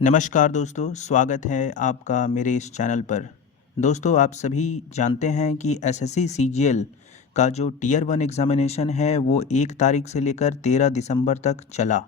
नमस्कार दोस्तों, स्वागत है आपका मेरे इस चैनल पर। दोस्तों, आप सभी जानते हैं कि एसएससी सीजीएल का जो टियर 1 एग्ज़ामिनेशन है वो 1 तारीख से लेकर 13 दिसंबर तक चला।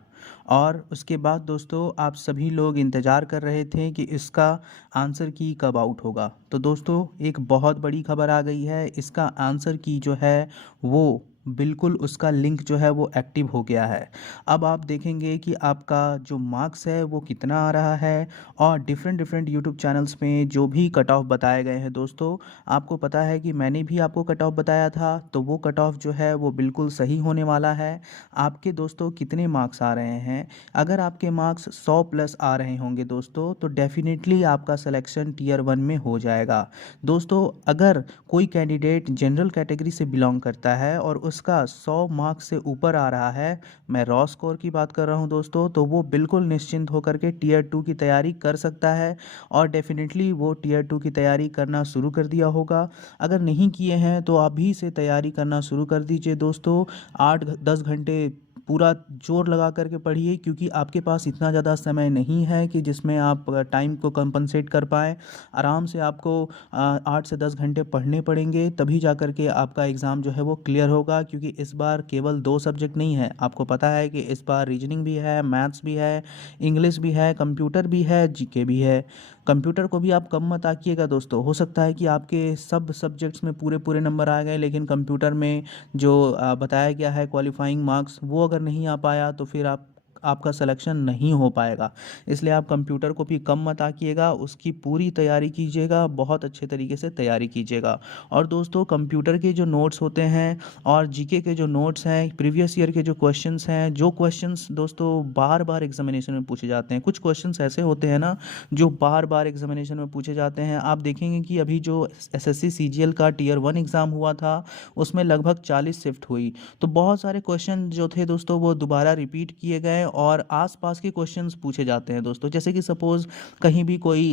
और उसके बाद दोस्तों आप सभी लोग इंतज़ार कर रहे थे कि इसका आंसर की कब आउट होगा। तो दोस्तों एक बहुत बड़ी खबर आ गई है, इसका आंसर की जो है वो बिल्कुल उसका लिंक जो है वो एक्टिव हो गया है। अब आप देखेंगे कि आपका जो मार्क्स है वो कितना आ रहा है और डिफरेंट डिफरेंट यूट्यूब चैनल्स में जो भी कट ऑफ बताए गए हैं दोस्तों, आपको पता है कि मैंने भी आपको कट ऑफ बताया था, तो वो कट ऑफ जो है वो बिल्कुल सही होने वाला है। आपके दोस्तों कितने मार्क्स आ रहे हैं? अगर आपके मार्क्स 100 प्लस आ रहे होंगे दोस्तों, तो डेफिनेटली आपका सिलेक्शन टियर 1 में हो जाएगा। दोस्तों अगर कोई कैंडिडेट जनरल कैटेगरी से बिलोंग करता है और उसका 100 मार्क्स से ऊपर आ रहा है, मैं रॉ स्कोर की बात कर रहा हूं दोस्तों, तो वो बिल्कुल निश्चिंत होकर के टियर 2 की तैयारी कर सकता है और डेफिनेटली वो टियर 2 की तैयारी करना शुरू कर दिया होगा। अगर नहीं किए हैं तो अभी से तैयारी करना शुरू कर दीजिए दोस्तों। 8-10 घंटे पूरा जोर लगा करके पढ़िए, क्योंकि आपके पास इतना ज़्यादा समय नहीं है कि जिसमें आप टाइम को कंपनसेट कर पाएँ। आराम से आपको 8 से 10 घंटे पढ़ने पड़ेंगे, तभी जा कर के आपका एग्ज़ाम जो है वो क्लियर होगा। क्योंकि इस बार केवल 2 सब्जेक्ट नहीं है, आपको पता है कि इस बार रीजनिंग भी है, मैथ्स भी है, इंग्लिश भी है, कंप्यूटर भी है, जीके भी है। कंप्यूटर को भी आप कम मत आकिएगा दोस्तों, हो सकता है कि आपके सब सब्जेक्ट्स में पूरे पूरे नंबर आ गए, लेकिन कंप्यूटर में जो बताया गया है क्वालिफाइंग मार्क्स, वो अगर नहीं आ पाया तो फिर आपका सिलेक्शन नहीं हो पाएगा। इसलिए आप कंप्यूटर को भी कम मत आकिएगा, उसकी पूरी तैयारी कीजिएगा, बहुत अच्छे तरीके से तैयारी कीजिएगा। और दोस्तों कंप्यूटर के जो नोट्स होते हैं और जीके के जो नोट्स हैं, प्रीवियस ईयर के जो क्वेश्चंस हैं, जो क्वेश्चंस दोस्तों बार बार एग्जामिनेशन में पूछे जाते हैं, कुछ क्वेश्चंस ऐसे होते हैं ना जो बार बार एग्जामिनेशन में पूछे जाते हैं। आप देखेंगे कि अभी जो एसएससी सीजीएल का टियर 1 एग्ज़ाम हुआ था, उसमें लगभग 40 शिफ्ट हुई। तो बहुत सारे क्वेश्चन जो थे दोस्तों वो दोबारा रिपीट किए गए और आसपास के क्वेश्चंस पूछे जाते हैं दोस्तों। जैसे कि सपोज़ कहीं भी कोई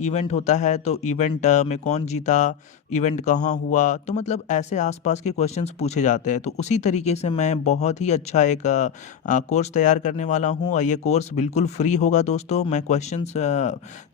इवेंट होता है, तो इवेंट में कौन जीता, इवेंट कहाँ हुआ, तो मतलब ऐसे आसपास के क्वेश्चंस पूछे जाते हैं। तो उसी तरीके से मैं बहुत ही अच्छा एक कोर्स तैयार करने वाला हूँ और ये कोर्स बिल्कुल फ्री होगा दोस्तों। मैं क्वेश्चंस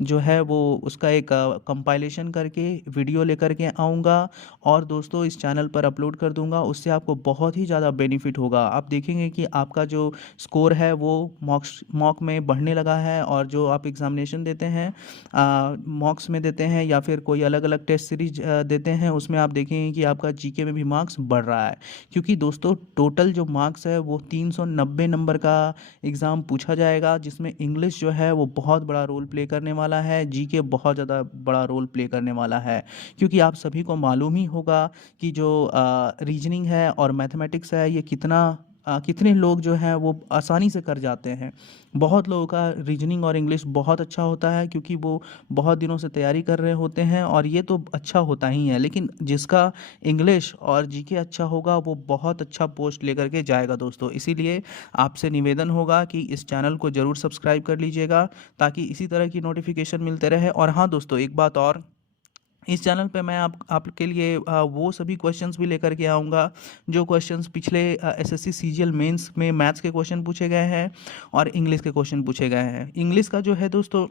जो है वो उसका एक कंपाइलेशन करके वीडियो लेकर के आऊँगा और दोस्तों इस चैनल पर अपलोड कर दूंगा। उससे आपको बहुत ही ज़्यादा बेनिफिट होगा। आप देखेंगे कि आपका जो स्कोर है वो मॉक में बढ़ने लगा है, और जो आप एग्ज़ामिनेशन देते हैं मॉक्स में देते हैं या फिर कोई अलग अलग टेस्ट सीरीज देते हैं, उसमें आप देखेंगे कि आपका जीके में भी मार्क्स बढ़ रहा है। क्योंकि दोस्तों टोटल जो मार्क्स है वो 390 नंबर का एग्ज़ाम पूछा जाएगा, जिसमें इंग्लिश जो है वो बहुत बड़ा रोल प्ले करने वाला है, जीके बहुत ज़्यादा बड़ा रोल प्ले करने वाला है। क्योंकि आप सभी को मालूम ही होगा कि जो रीजनिंग है और मैथमेटिक्स है, ये कितने लोग जो हैं वो आसानी से कर जाते हैं। बहुत लोगों का रीजनिंग और इंग्लिश बहुत अच्छा होता है, क्योंकि वो बहुत दिनों से तैयारी कर रहे होते हैं, और ये तो अच्छा होता ही है। लेकिन जिसका इंग्लिश और जीके अच्छा होगा वो बहुत अच्छा पोस्ट लेकर के जाएगा दोस्तों। इसीलिए आपसे निवेदन होगा कि इस चैनल को ज़रूर सब्सक्राइब कर लीजिएगा, ताकि इसी तरह की नोटिफिकेशन मिलते रहे। और हाँ दोस्तों, एक बात और, इस चैनल पे मैं आपके लिए वो सभी क्वेश्चंस भी लेकर के आऊँगा जो क्वेश्चंस पिछले एसएससी सीजीएल मेंस में मैथ्स के क्वेश्चन पूछे गए हैं और इंग्लिश के क्वेश्चन पूछे गए हैं। इंग्लिश का जो है दोस्तों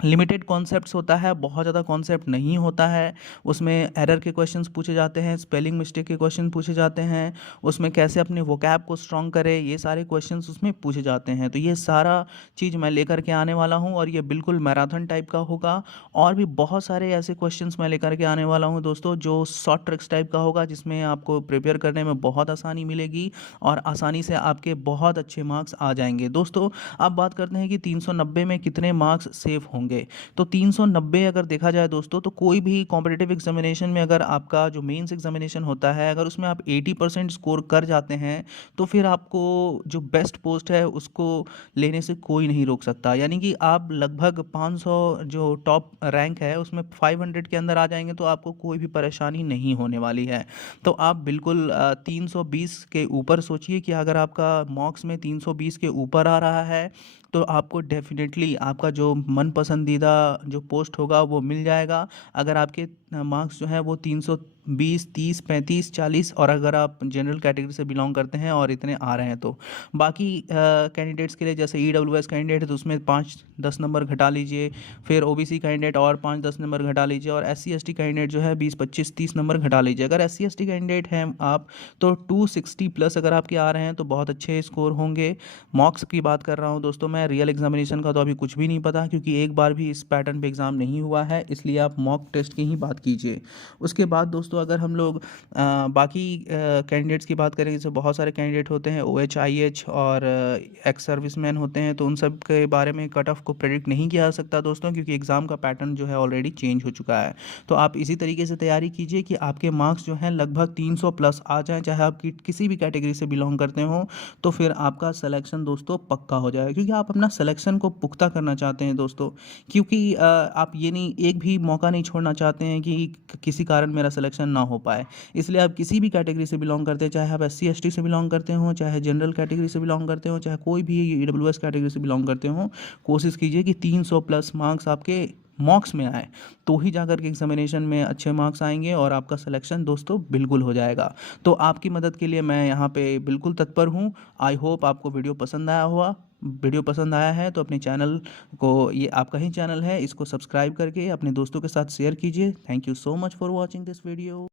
लिमिटेड कॉन्सेप्ट्स होता है, बहुत ज़्यादा कॉन्सेप्ट नहीं होता है। उसमें एरर के क्वेश्चंस पूछे जाते हैं, स्पेलिंग मिस्टेक के क्वेश्चन पूछे जाते हैं, उसमें कैसे अपने वोकैब को स्ट्रॉन्ग करें, ये सारे क्वेश्चंस उसमें पूछे जाते हैं। तो ये सारा चीज़ मैं लेकर के आने वाला हूँ और ये बिल्कुल मैराथन टाइप का होगा। और भी बहुत सारे ऐसे क्वेश्चंस मैं लेकर के आने वाला हूँ दोस्तों, जो शॉर्ट ट्रिक्स टाइप का होगा, जिसमें आपको प्रिपेयर करने में बहुत आसानी मिलेगी और आसानी से आपके बहुत अच्छे मार्क्स आ जाएंगे दोस्तों। अब बात करते हैं कि 390 में कितने मार्क्स सेफ होंगे। तो 390 अगर देखा जाए दोस्तों, तो कोई भी कॉम्पिटिटिव एग्जामिनेशन में अगर आपका जो मेंस एग्जामिनेशन होता है, अगर उसमें आप 80% स्कोर कर जाते हैं, तो फिर आपको जो बेस्ट पोस्ट है उसको लेने से कोई नहीं रोक सकता। यानी कि आप लगभग 500 जो टॉप रैंक है उसमें 500 के अंदर आ जाएंगे, तो आपको कोई भी परेशानी नहीं होने वाली है। तो आप बिल्कुल 320 के ऊपर सोचिए कि अगर आपका मॉक्स में 320 के ऊपर आ रहा है, तो आपको डेफिनेटली आपका जो मन पसंदीदा जो पोस्ट होगा वो मिल जाएगा। अगर आपके मार्क्स जो है वो 320, 30, 35, 40, और अगर आप जनरल कैटेगरी से बिलोंग करते हैं और इतने आ रहे हैं तो बाकी कैंडिडेट्स के लिए जैसे EWS कैंडिडेट है तो उसमें 5-10 नंबर घटा लीजिए, फिर OBC कैंडिडेट और 5-10 नंबर घटा लीजिए, और SC ST कैंडिडेट जो है 20-25-30 नंबर घटा लीजिए। अगर SC ST कैंडिडेट हैं आप तो 260 प्लस अगर आपके आ रहे हैं तो बहुत अच्छे स्कोर होंगे। मॉक्स की बात कर रहा हूँ दोस्तों मैं, रियल एग्जामिनेशन का तो अभी कुछ भी नहीं पता, क्योंकि एक बार भी इस पैटर्न पे एग्ज़ाम नहीं हुआ है, इसलिए आप मॉक टेस्ट की ही बात कीजिए। उसके बाद दोस्तों अगर हम लोग बाकी कैंडिडेट्स की बात करें, जैसे बहुत सारे कैंडिडेट होते हैं OH IH और एक्स सर्विसमैन होते हैं, तो उन सब के बारे में कट ऑफ को प्रेडिक्ट नहीं किया जा सकता दोस्तों, क्योंकि एग्ज़ाम का पैटर्न जो है ऑलरेडी चेंज हो चुका है। तो आप इसी तरीके से तैयारी कीजिए कि आपके मार्क्स जो हैं लगभग 300 प्लस आ जाएँ, चाहे आप किसी भी कैटेगरी से बिलोंग करते हो, तो फिर आपका सिलेक्शन दोस्तों पक्का हो जाएगा, क्योंकि आप अपना सिलेक्शन को पुख्ता करना चाहते हैं दोस्तों। क्योंकि आप ये नहीं, एक भी मौका नहीं छोड़ना चाहते हैं कि किसी कारण मेरा सिलेक्शन ना हो पाए। इसलिए आप किसी भी कैटेगरी से बिलोंग करते हैं, चाहे आप SC ST से बिलोंग करते हो, चाहे जनरल कैटेगरी से बिलोंग करते हो, चाहे कोई भी EWS कैटेगरी से बिलोंग करते हो, कोशिश कीजिए कि 300 प्लस मार्क्स आपके मॉक्स में आए, तो ही जाकर के एग्जामिनेशन में अच्छे मार्क्स आएंगे और आपका सिलेक्शन दोस्तों बिल्कुल हो जाएगा। तो आपकी मदद के लिए मैं यहाँ पे बिल्कुल तत्पर हूँ। आई होप आपको वीडियो पसंद आया हुआ। वीडियो पसंद आया है तो अपने चैनल को, ये आपका ही चैनल है, इसको सब्सक्राइब करके अपने दोस्तों के साथ शेयर कीजिए। Thank you so much for watching this video.